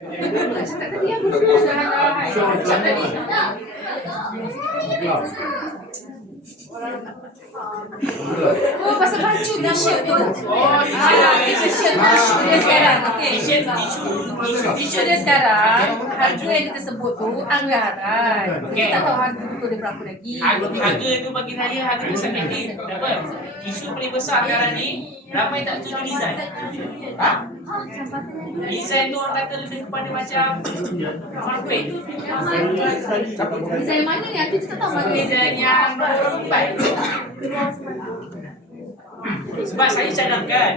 Cakap tadi aku cakap tadi. Oh, pasal baju t-shirt tu. T-shirt dia sekarang. Okey. T-shirt dia sekarang, harga yang kita sebut tu anggaran. Kita tak tahu harga betul dia berapa lagi. Harga tu bagi saya harga tu subjektif. Kenapa? Isu paling besar sekarang ni, ramai tak setuju design. Design tu orang kata lebih kepada macam market. Design mana ni? Aku tak tahu mana Design yang bersempat. Sebab saya cadangkan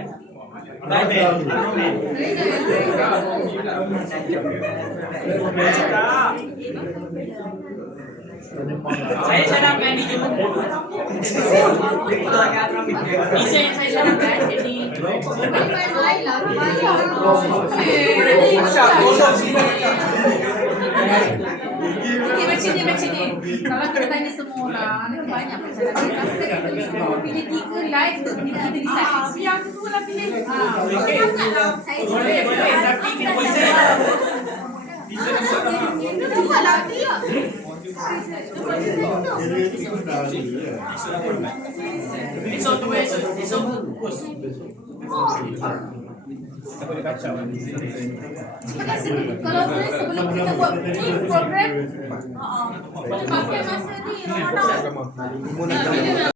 saya cadangkan di Johor. Design yang saya cadangkan jadi okey, macam ni. Kalau kita tanya semua orang, ni banyak macam ni. Kita semua pilih 3 live untuk pilih 3 design. Yang tu lah pilih. boleh tapi kita boleh. Cuba lah dia. Esok bos. Kalau sebelum kita buat program, pakai masa ni Ramadan.